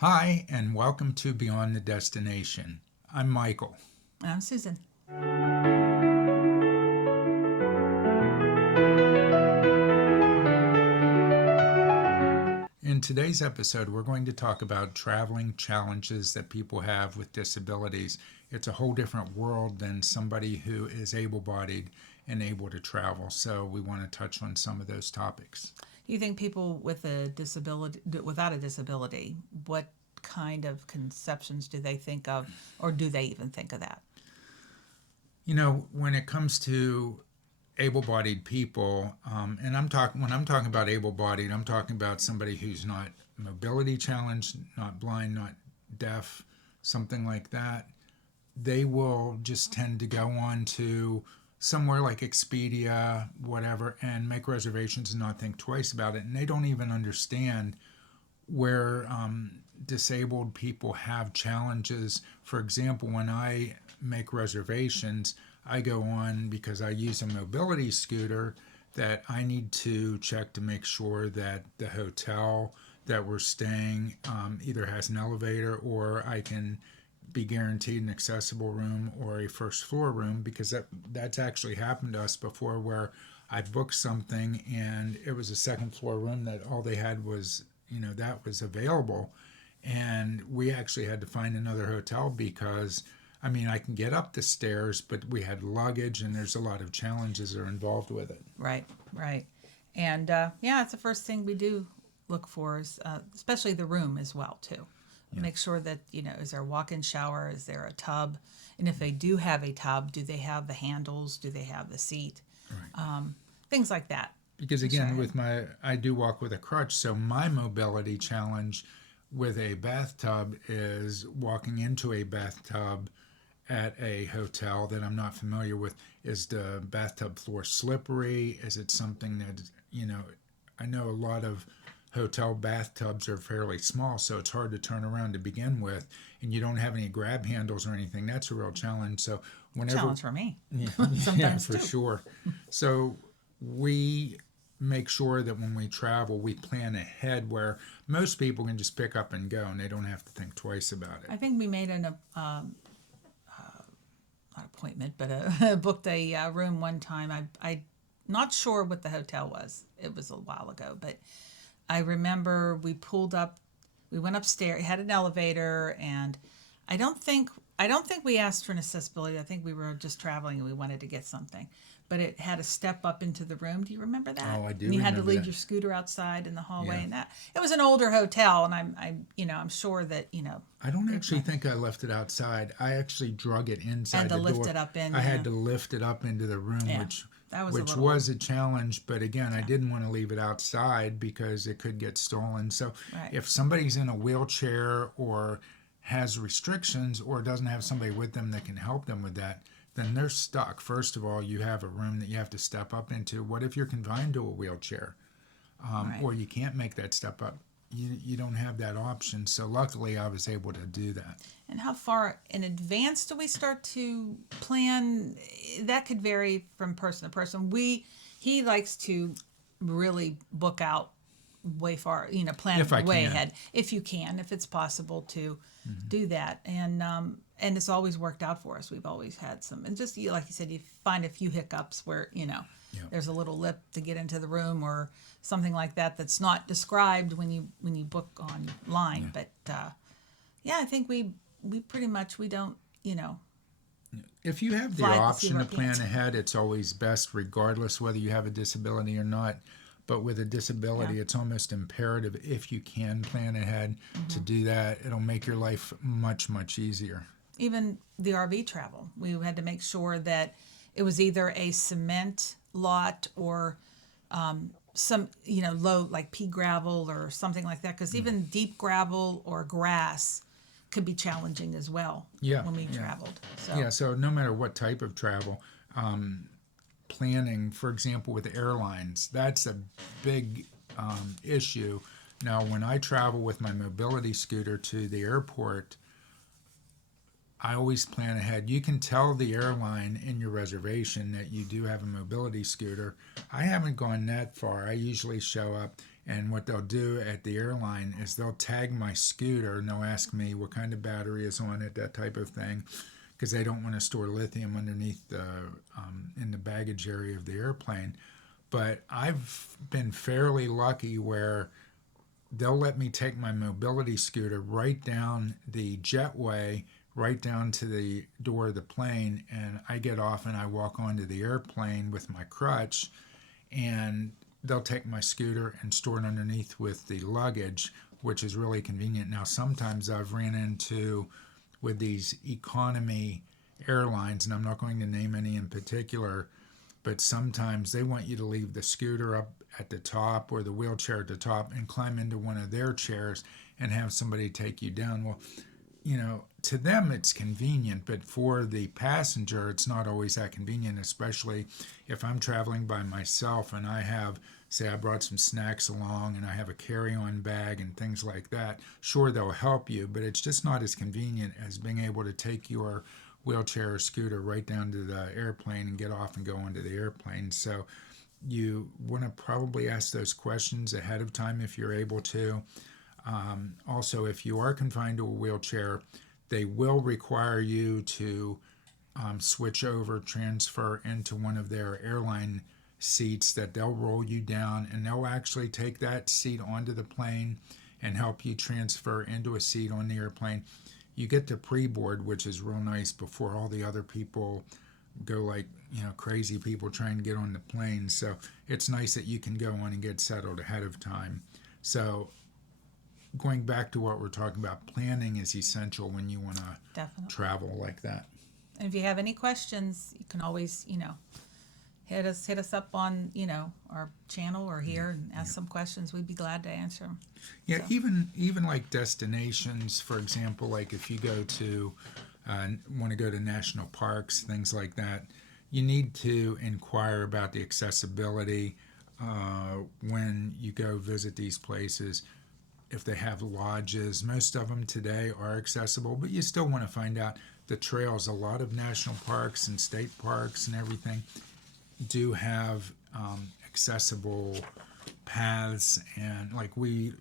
Hi, and welcome to Beyond the Destination. I'm Michael. I'm Susan. In today's episode, we're going to talk about traveling challenges that people have with disabilities. It's a whole different world than somebody who is able bodied and able to travel. So, we want to touch on some of those topics. Do you think people with a disability, without a disability, what kind of conceptions do they think of, or do they even think of that? When it comes to able-bodied people, and when I'm talking about able-bodied, I'm talking about somebody who's not mobility challenged, not blind, not deaf, something like that. They will just tend to go on to somewhere like Expedia, whatever, and make reservations and not think twice about it. And they don't even understand where disabled people have challenges. For example, when I make reservations, I go on because I use a mobility scooter that I need to check to make sure that the hotel that we're staying either has an elevator or I can be guaranteed an accessible room or a first floor room, because that's actually happened to us before, where I booked something and it was a second floor room that all they had was that was available, and we actually had to find another hotel because I can get up the stairs, but we had luggage and there's a lot of challenges that are involved with it. Right, right. And yeah, it's the first thing we do look for, is especially the room as well too. Yeah. Make sure that, is there a walk-in shower? Is there a tub? And if they do have a tub, do they have the handles? Do they have the seat? Right. Things like that. Because again, I do walk with a crutch, so my mobility challenge with a bathtub is walking into a bathtub at a hotel that I'm not familiar with. Is the bathtub floor slippery? Is it something that, I know a lot of hotel bathtubs are fairly small, so it's hard to turn around to begin with, and you don't have any grab handles or anything. That's a real challenge. So whenever Challenge for me. yeah, Sometimes for too. sure. So we make sure that when we travel, we plan ahead, where most people can just pick up and go and they don't have to think twice about it. I think we made an not appointment, but booked a room one time. I not sure what the hotel was. It was a while ago, but I remember we pulled up, we went upstairs. It had an elevator, and I don't think we asked for an accessibility. I think we were just traveling and we wanted to get something. But it had a step up into the room. Do you remember that? Oh, I do. And you had to remember leave that. your scooter outside in the hallway, Yeah. and that it was an older hotel. And I'm sure that I don't actually think I left it outside. I actually drug it inside and to the lift door. it up in. I had to lift it up into the room, Yeah, which that was which a little. was a challenge. But again, I didn't want to leave it outside because it could get stolen. So Right. if somebody's in a wheelchair or has restrictions or doesn't have somebody with them that can help them with that, then they're stuck. First of all, you have a room that you have to step up into. What if you're confined to a wheelchair, Right. or you can't make that step up? You don't have that option. So luckily, I was able to do that. And how far in advance do we start to plan? That could vary from person to person. He likes to really book out way far, plan If I way can. ahead if you can, if it's possible to do that. And it's always worked out for us. We've always had some, and just like you said, you find a few hiccups where Yeah. there's a little lip to get into the room or something like that that's not described when you book online. But yeah, I think we pretty much, we don't If you have the fly at the option seat to of our plan pants. ahead, it's always best, regardless whether you have a disability or not. But with a disability, Yeah. it's almost imperative, if you can plan ahead, to do that. It'll make your life much, much easier. Even the RV travel, we had to make sure that it was either a cement lot or some low, like pea gravel or something like that, because even deep gravel or grass could be challenging as well. Yeah, When we yeah. traveled. So Yeah, so no matter what type of travel, planning, for example, with airlines, that's a big issue. Now, when I travel with my mobility scooter to the airport, I always plan ahead. You can tell the airline in your reservation that you do have a mobility scooter. I haven't gone that far. I usually show up And what they'll do at the airline is they'll tag my scooter and they'll ask me what kind of battery is on it, that type of thing, because they don't want to store lithium underneath the in the baggage area of the airplane. But I've been fairly lucky where they'll let me take my mobility scooter right down the jetway, right down to the door of the plane, and I get off and I walk onto the airplane with my crutch, and they'll take my scooter and store it underneath with the luggage, which is really convenient. Now, sometimes I've ran into with these economy airlines, and I'm not going to name any in particular, but sometimes they want you to leave the scooter up at the top or the wheelchair at the top and climb into one of their chairs and have somebody take you down. Well, to them it's convenient, but for the passenger, it's not always that convenient, especially if I'm traveling by myself and I brought some snacks along and I have a carry-on bag and things like that. Sure, they'll help you, but it's just not as convenient as being able to take your wheelchair or scooter right down to the airplane and get off and go onto the airplane. So you want to probably ask those questions ahead of time if you're able to. Also, if you are confined to a wheelchair, they will require you to switch over, transfer into one of their airline seats that they'll roll you down, and they'll actually take that seat onto the plane and help you transfer into a seat on the airplane. You get to pre-board, which is real nice, before all the other people go like crazy people trying to get on the plane. So it's nice that you can go on and get settled ahead of time. So going back to what we're talking about, planning is essential when you want to travel like that. And if you have any questions, you can always hit us up on our channel or here and ask some questions. We'd be glad to answer them. Yeah, so. even like destinations, for example, like if you go to want to go to national parks, things like that, you need to inquire about the accessibility when you go visit these places. If they have lodges, most of them today are accessible, but you still want to find out the trails. A lot of national parks and state parks and everything do have accessible paths. And like a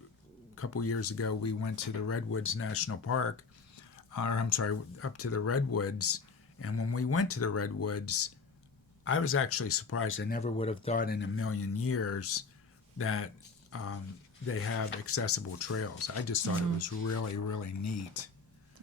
couple years ago, we went to the Redwoods National Park, up to the Redwoods. And when we went to the Redwoods, I was actually surprised. I never would have thought in a million years that they have accessible trails. I just thought it was really, really neat.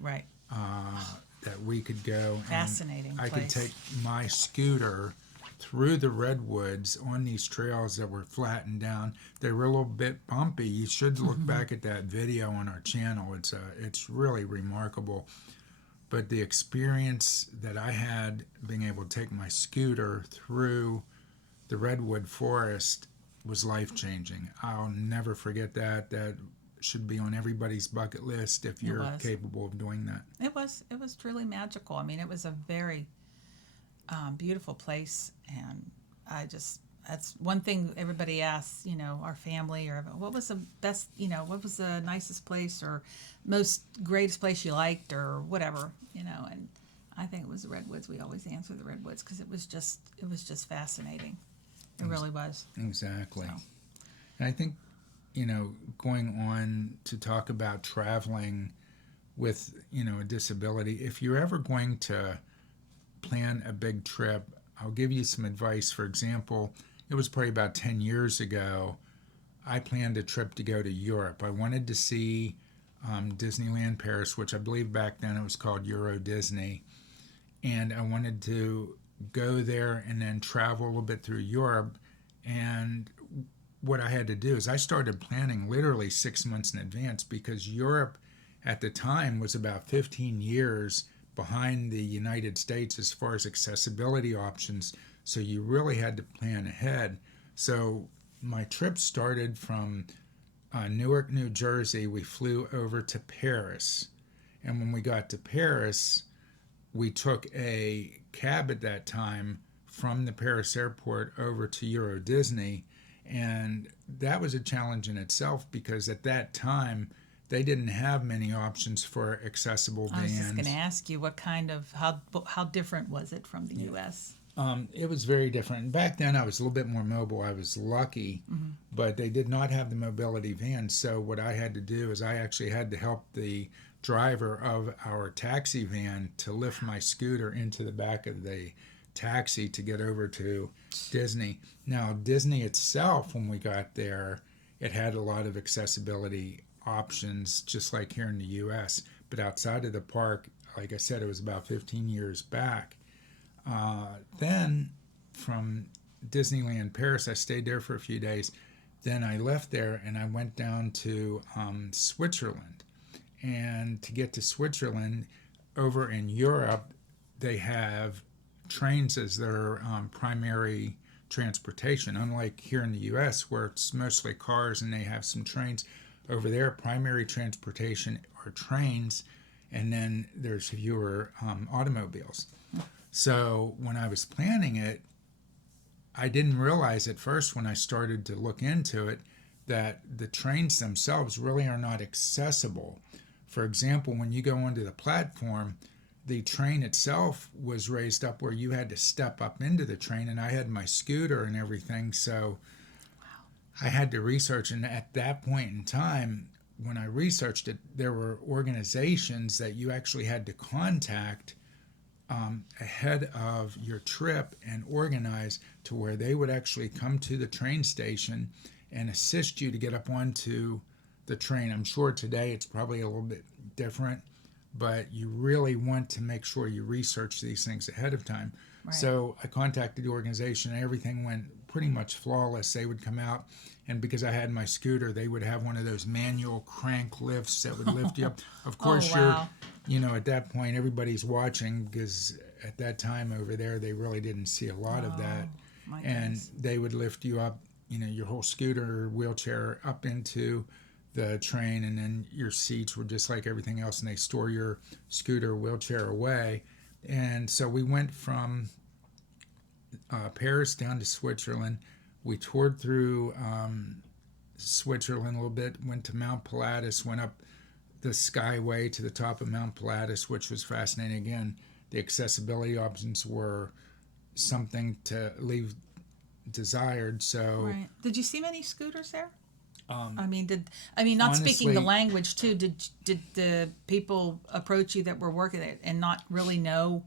Right. That we could go. Fascinating and I place. could take my scooter through the redwoods on these trails that were flattened down. They were a little bit bumpy. You should look back at that video on our channel. It's really remarkable. But the experience that I had being able to take my scooter through the redwood forest was life-changing. I'll never forget that. That should be on everybody's bucket list if you're capable of doing that. It was truly magical. I mean, it was a very beautiful place, and that's one thing everybody asks, our family, or what was the best, what was the nicest place or most greatest place you liked or whatever, and I think it was the Redwoods. We always answer the Redwoods because it was just fascinating. It really was. Exactly. So. And I think, going on to talk about traveling with, a disability, if you're ever going to plan a big trip, I'll give you some advice. For example, it was probably about 10 years ago, I planned a trip to go to Europe. I wanted to see Disneyland Paris, which I believe back then it was called Euro Disney. And I wanted to go there and then travel a little bit through Europe. And what I had to do is I started planning literally 6 months in advance, because Europe at the time was about 15 years behind the United States as far as accessibility options. So you really had to plan ahead. So my trip started from Newark, New Jersey. We flew over to Paris. And when we got to Paris, we took a cab at that time from the Paris airport over to Euro Disney. And that was a challenge in itself, because at that time, they didn't have many options for accessible vans. I was just going to ask you, what kind of, how different was it from the U.S.? It was very different. Back then, I was a little bit more mobile. I was lucky, but they did not have the mobility van. So what I had to do is I actually had to help the driver of our taxi van to lift my scooter into the back of the taxi to get over to Disney. Now, Disney itself, when we got there, it had a lot of accessibility options, just like here in the U.S. But outside of the park, like I said, it was about 15 years back. Then from Disneyland Paris, I stayed there for a few days. Then I left there and I went down to Switzerland. And to get to Switzerland, over in Europe, they have trains as their primary transportation. Unlike here in the U.S., where it's mostly cars and they have some trains, over there, primary transportation are trains, and then there's fewer automobiles. So when I was planning it, I didn't realize at first when I started to look into it that the trains themselves really are not accessible. For example, when you go onto the platform, the train itself was raised up where you had to step up into the train, and I had my scooter and everything, so I had to research. And at that point in time, when I researched it, there were organizations that you actually had to contact ahead of your trip and organize to where they would actually come to the train station and assist you to get up onto the train. I'm sure today it's probably a little bit different, but you really want to make sure you research these things ahead of time. Right. So I contacted the organization and everything went pretty much flawless. They would come out, and because I had my scooter, they would have one of those manual crank lifts that would lift you up. Of course, at that point, everybody's watching, because at that time over there, they really didn't see a lot of that. And they would lift you up, your whole scooter, wheelchair up into the train, and then your seats were just like everything else, and they store your scooter, wheelchair away. And so we went from Paris down to Switzerland. We toured through Switzerland a little bit, went to Mount Pilatus, went up the Skyway to the top of Mount Pilatus, which was fascinating. Again, the accessibility options were something to leave desired. So, right. Did you see many scooters there? Not honestly, speaking the language too. Did the people approach you that were working it and not really know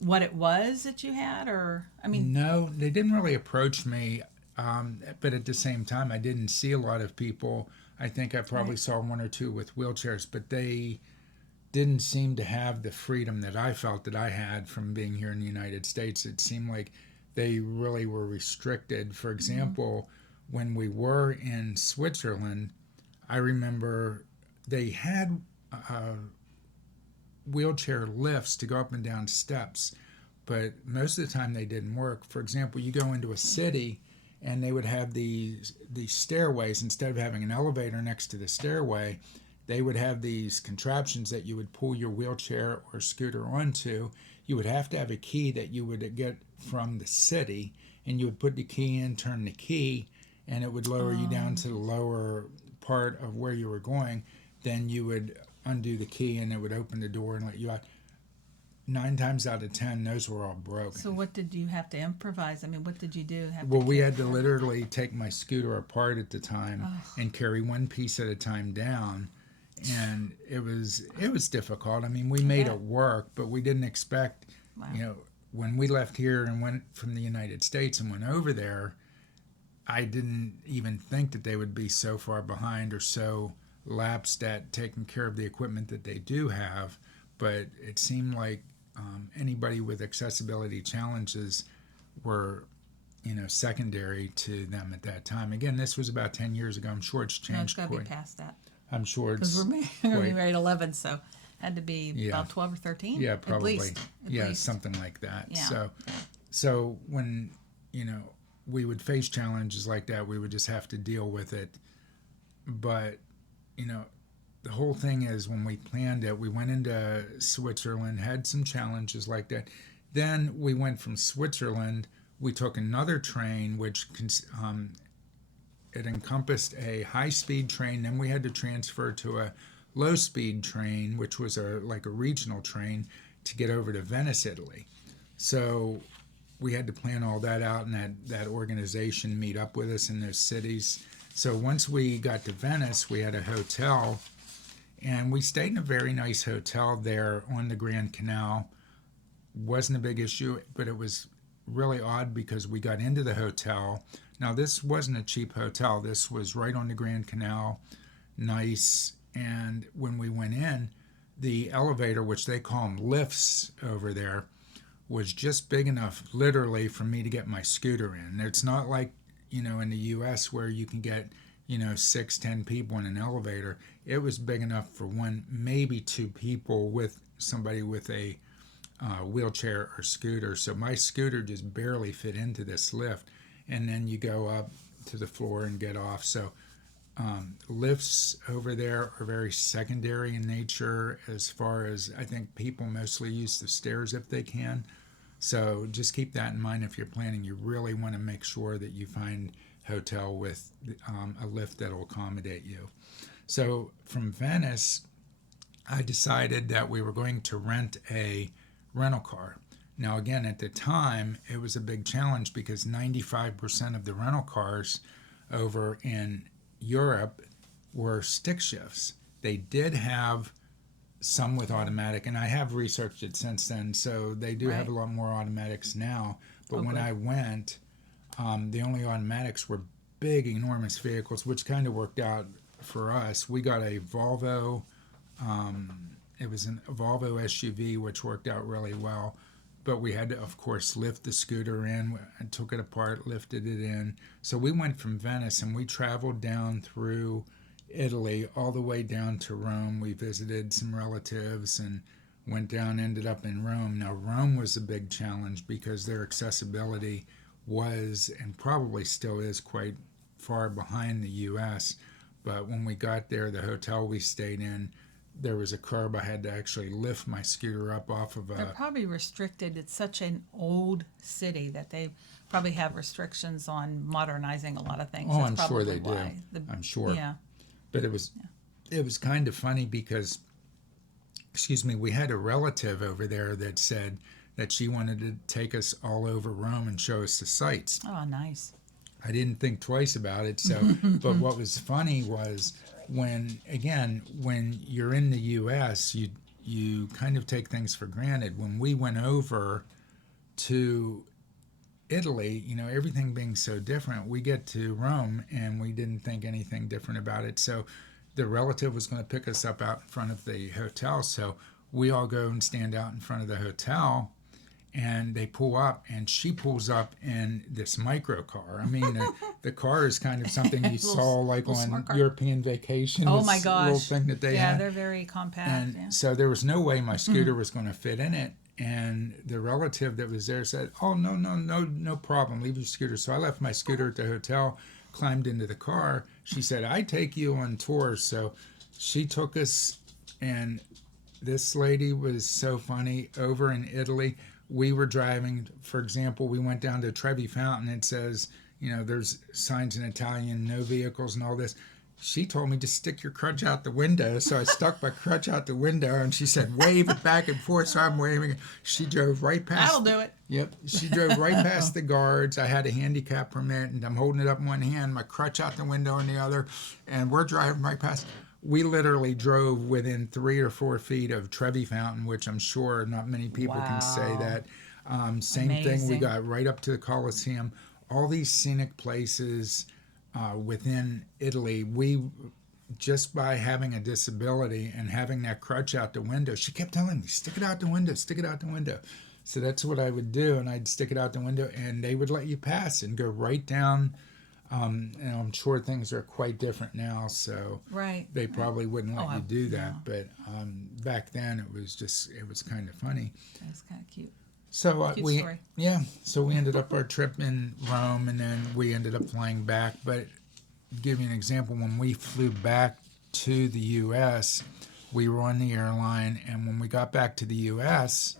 what it was that you had, or no, they didn't really approach me. But at the same time, I didn't see a lot of people. I think I probably saw one or two with wheelchairs, but they didn't seem to have the freedom that I felt that I had from being here in the United States. It seemed like they really were restricted. For example, when we were in Switzerland, I remember they had wheelchair lifts to go up and down steps, but most of the time they didn't work. For example, you go into a city and they would have these stairways. Instead of having an elevator next to the stairway, they would have these contraptions that you would pull your wheelchair or scooter onto. You would have to have a key that you would get from the city, and you would put the key in, turn the key, and it would lower you down to the lower part of where you were going. Then you would undo the key and it would open the door and let you out. 9 times out of 10, those were all broken. So what did you have to improvise? What did you do? We had to literally take my scooter apart at the time and carry one piece at a time down. And it was difficult. We made it work, but we didn't expect, when we left here and went from the United States and went over there, I didn't even think that they would be so far behind or so lapsed at taking care of the equipment that they do have. But it seemed like anybody with accessibility challenges were, secondary to them at that time. Again, this was about 10 years ago. I'm sure it's changed. No, it's got to be past that. I'm sure it's... Because we're married 11, so had to be about 12 or 13? Yeah, probably. At least. Something like that. Yeah. So when, we would face challenges like that, we would just have to deal with it. But, the whole thing is, when we planned it, we went into Switzerland, had some challenges like that. Then we went from Switzerland, we took another train, which it encompassed a high-speed train. Then we had to transfer to a low-speed train, which was like a regional train, to get over to Venice, Italy. So we had to plan all that out, and that organization meet up with us in those cities. So once we got to Venice, we had a hotel, and we stayed in a very nice hotel there on the Grand Canal. Wasn't a big issue, but it was really odd because we got into the hotel. Now, this wasn't a cheap hotel. This was right on the Grand Canal, nice. And when we went in, the elevator, which they call them lifts over there, was just big enough, literally, for me to get my scooter in. It's not like, in the U.S. where you can get, 6, 10 people in an elevator. It was big enough for one, maybe two people with somebody with a wheelchair or scooter. So my scooter just barely fit into this lift. And then you go up to the floor and get off. So lifts over there are very secondary in nature, as far as I think people mostly use the stairs if they can. So just keep that in mind if you're planning. You really want to make sure that you find a hotel with a lift that will accommodate you. So from Venice, I decided that we were going to rent a rental car. Now, again, at the time, it was a big challenge because 95% of the rental cars over in Europe were stick shifts. They did have some with automatic, and I have researched it since then, so they do have a lot more automatics now. But when I went, the only automatics were big, enormous vehicles, which kind of worked out for us. We got a Volvo. It was a Volvo SUV, which worked out really well. But we had to, of course, lift the scooter in. I took it apart, lifted it in. So we went from Venice and we traveled down through Italy all the way down to Rome. We visited some relatives and went down, ended up in Rome. Now, Rome was a big challenge because their accessibility was, and probably still is, quite far behind the U.S. But when we got there, the hotel we stayed in, there was a curb. I had to actually lift my scooter up off of a... They're probably restricted. It's such an old city that they probably have restrictions on modernizing a lot of things. Oh, That's I'm sure probably they why. do. I'm sure. Yeah. But it was kind of funny because, we had a relative over there that said that she wanted to take us all over Rome and show us the sights. Oh, nice. I didn't think twice about it. So, but what was funny was when you're in the U.S., you kind of take things for granted. When we went over to Italy, everything being so different, we get to Rome and we didn't think anything different about it. So the relative was going to pick us up out in front of the hotel. So we all go and stand out in front of the hotel, and they pull up, and she pulls up in this micro car. I mean, the car is kind of something you saw like on European Vacation. Oh my gosh. Little thing that they had. Yeah, they're very compact. And so there was no way my scooter was going to fit in it. And the relative that was there said, "Oh, no problem. Leave your scooter." So I left my scooter at the hotel, climbed into the car. She said, "I take you on tours." So she took us, and this lady was so funny. Over in Italy, we were driving, for example, we went down to Trevi Fountain. It says, there's signs in Italian, no vehicles and all this. She told me to stick your crutch out the window. So I stuck my crutch out the window, and she said, wave it back and forth. So I'm waving. She drove right past. That'll do it. Yep. She drove right past the guards. I had a handicap permit, and I'm holding it up in one hand, my crutch out the window in the other, and we're driving right past. We literally drove within 3 or 4 feet of Trevi Fountain, which I'm sure not many people can say that. Same thing, we got right up to the Colosseum. All these scenic places within Italy, we, just by having a disability and having that crutch out the window, she kept telling me, stick it out the window, stick it out the window. So that's what I would do, and I'd stick it out the window, and they would let you pass and go right down. And I'm sure things are quite different now, so they probably wouldn't let you do that. But back then, it was kind of funny. That's kind of cute. So so we ended up our trip in Rome, and then we ended up flying back. But to give you an example, when we flew back to the U.S., we were on the airline, and when we got back to the U.S.,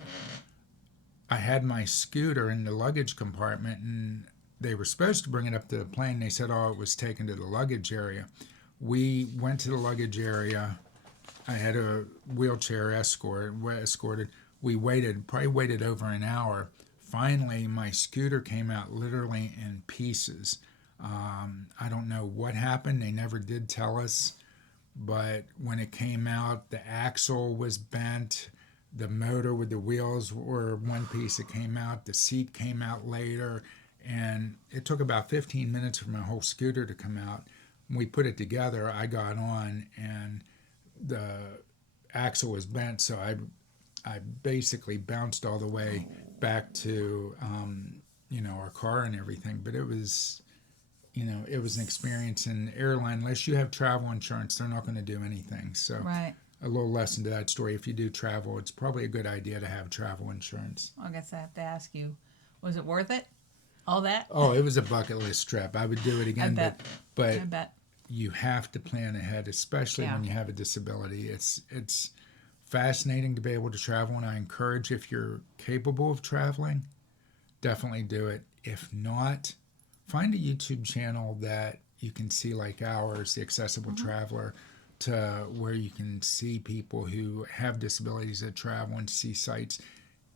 I had my scooter in the luggage compartment, and they were supposed to bring it up to the plane. They said, it was taken to the luggage area. We went to the luggage area. I had a wheelchair escorted. We probably waited over an hour. finally, my scooter came out literally in pieces. I don't know what happened. They never did tell us. But when it came out, the axle was bent. The motor with the wheels were one piece that came out. The seat came out later. And it took about 15 minutes for my whole scooter to come out. When we put it together, I got on and the axle was bent. So I basically bounced all the way back to, our car and everything. But it was, it was an experience. And airline, unless you have travel insurance, they're not going to do anything. So Right. a little lesson to that story. If you do travel, it's probably a good idea to have travel insurance. I guess I have to ask you, was it worth it? All that? Oh, it was a bucket list trip. I would do it again, bet. but I bet. you have to plan ahead, especially Yeah. when you have a disability. It's fascinating to be able to travel, and I encourage, if you're capable of traveling, definitely do it. If not, find a YouTube channel that you can see like ours, the Accessible Traveler, to where you can see people who have disabilities that travel and see sites.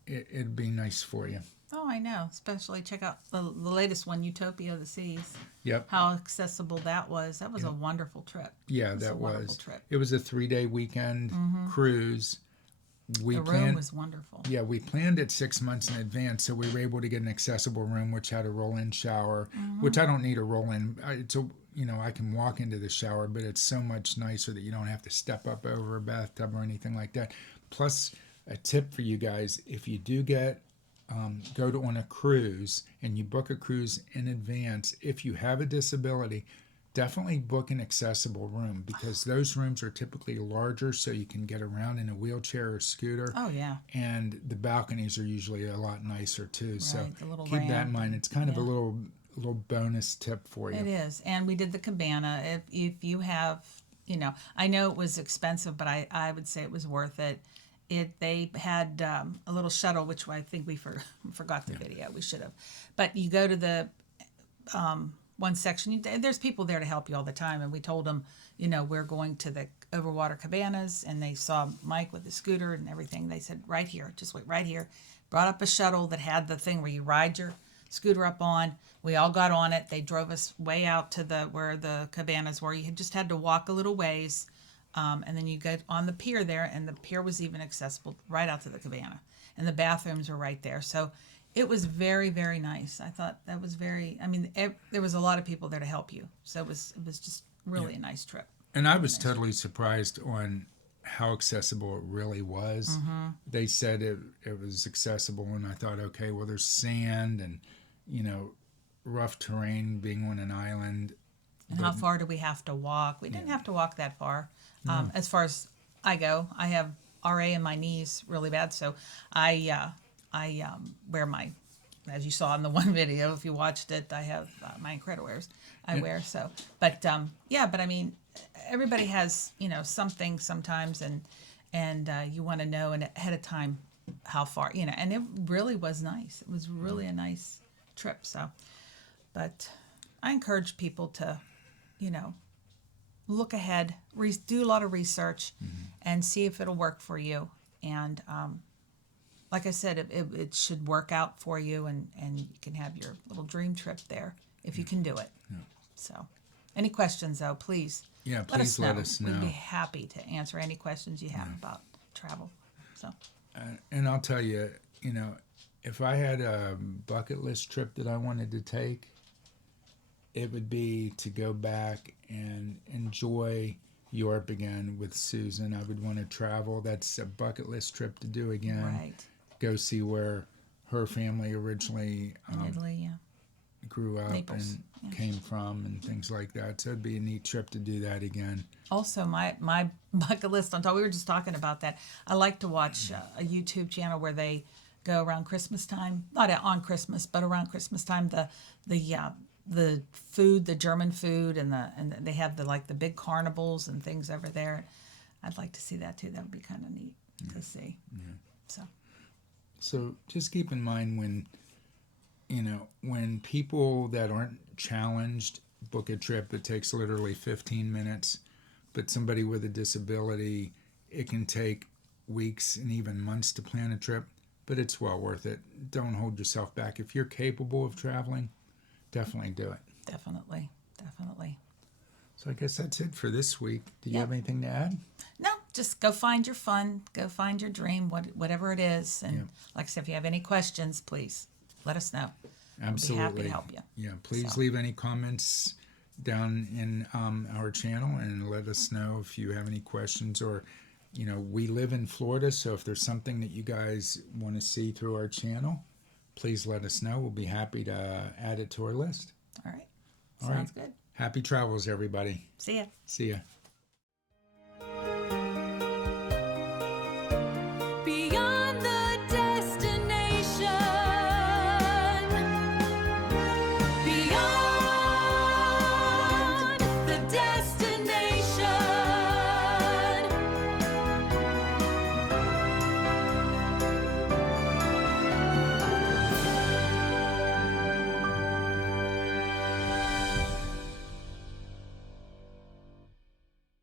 It'd be nice for you. Oh, I know. Especially check out the latest one, Utopia of the Seas. Yep. How accessible that was. That was a wonderful trip. Yeah, It was a that wonderful was. trip. It was a 3-day weekend cruise. We The room planned, was wonderful. yeah, we planned it 6 months in advance, so we were able to get an accessible room which had a roll-in shower, which I don't need a roll-in. It's a, I can walk into the shower, but it's so much nicer that you don't have to step up over a bathtub or anything like that. Plus, a tip for you guys: if you do go on a cruise and you book a cruise in advance, if you have a disability, definitely book an accessible room, because those rooms are typically larger so you can get around in a wheelchair or scooter. Oh, yeah. And the balconies are usually a lot nicer too. So Right, the little keep that in ramp. mind. It's kind of a Yeah. little bonus tip for you. It is. And we did the cabana. If you have, I know it was expensive, but I would say it was worth it. They had a little shuttle, which I think we forgot the video. We should have. But you go to the one section. There's people there to help you all the time. And we told them, we're going to the overwater cabanas. And they saw Mike with the scooter and everything. They said, right here, just wait right here. Brought up a shuttle that had the thing where you ride your scooter up on. We all got on it. They drove us way out to where the cabanas were. You just had to walk a little ways. And then you get on the pier there, and the pier was even accessible right out to the cabana. And the bathrooms were right there. So it was very, very nice. I thought that was there was a lot of people there to help you. So it was just really a nice trip. And I was totally surprised on how accessible it really was. They said it was accessible, and I thought, okay, well, there's sand and, rough terrain being on an island. And how far do we have to walk? We didn't have to walk that far. As far as I go, I have RA in my knees really bad, so I wear my, as you saw in the one video, if you watched it, I have my Incredible wears I wear. So, but but I mean, everybody has something sometimes, and you want to know ahead of time how far and it really was nice. It was really a nice trip. So, but I encourage people to look ahead, do a lot of research, and see if it'll work for you. And like I said, it should work out for you, and you can have your little dream trip there if you can do it. Yeah. So, any questions though, please. Yeah, please let us know. We'd be happy to answer any questions you have about travel. So. And I'll tell you, if I had a bucket list trip that I wanted to take, it would be to go back and enjoy Europe again with Susan. I would want to travel. That's a bucket list trip to do again. Right. Go see where her family originally In Italy, yeah. grew up Naples, and came from, and things like that. So it'd be a neat trip to do that again. Also, my bucket list on top, we were just talking about that. I like to watch a YouTube channel where they go around Christmas time, not on Christmas, but around Christmas time, the food, the German food, and they have the big carnivals and things over there. I'd like to see that too. That would be kind of neat to see. Yeah. So just keep in mind when people that aren't challenged book a trip that takes literally 15 minutes, but somebody with a disability, it can take weeks and even months to plan a trip. but it's well worth it. Don't hold yourself back. If you're capable of traveling, definitely do it. Definitely. Definitely. So I guess that's it for this week. Do you Yep. have anything to add? No, just go find your fun, go find your dream, whatever it is. And Yep. like I said, if you have any questions, please let us know. Absolutely. We'll be happy to help you. Yeah, please So. leave any comments down in our channel and let us know if you have any questions, or we live in Florida, so if there's something that you guys want to see through our channel, please let us know. We'll be happy to add it to our list. All right. All Sounds right. good. Happy travels, everybody. See ya. See ya.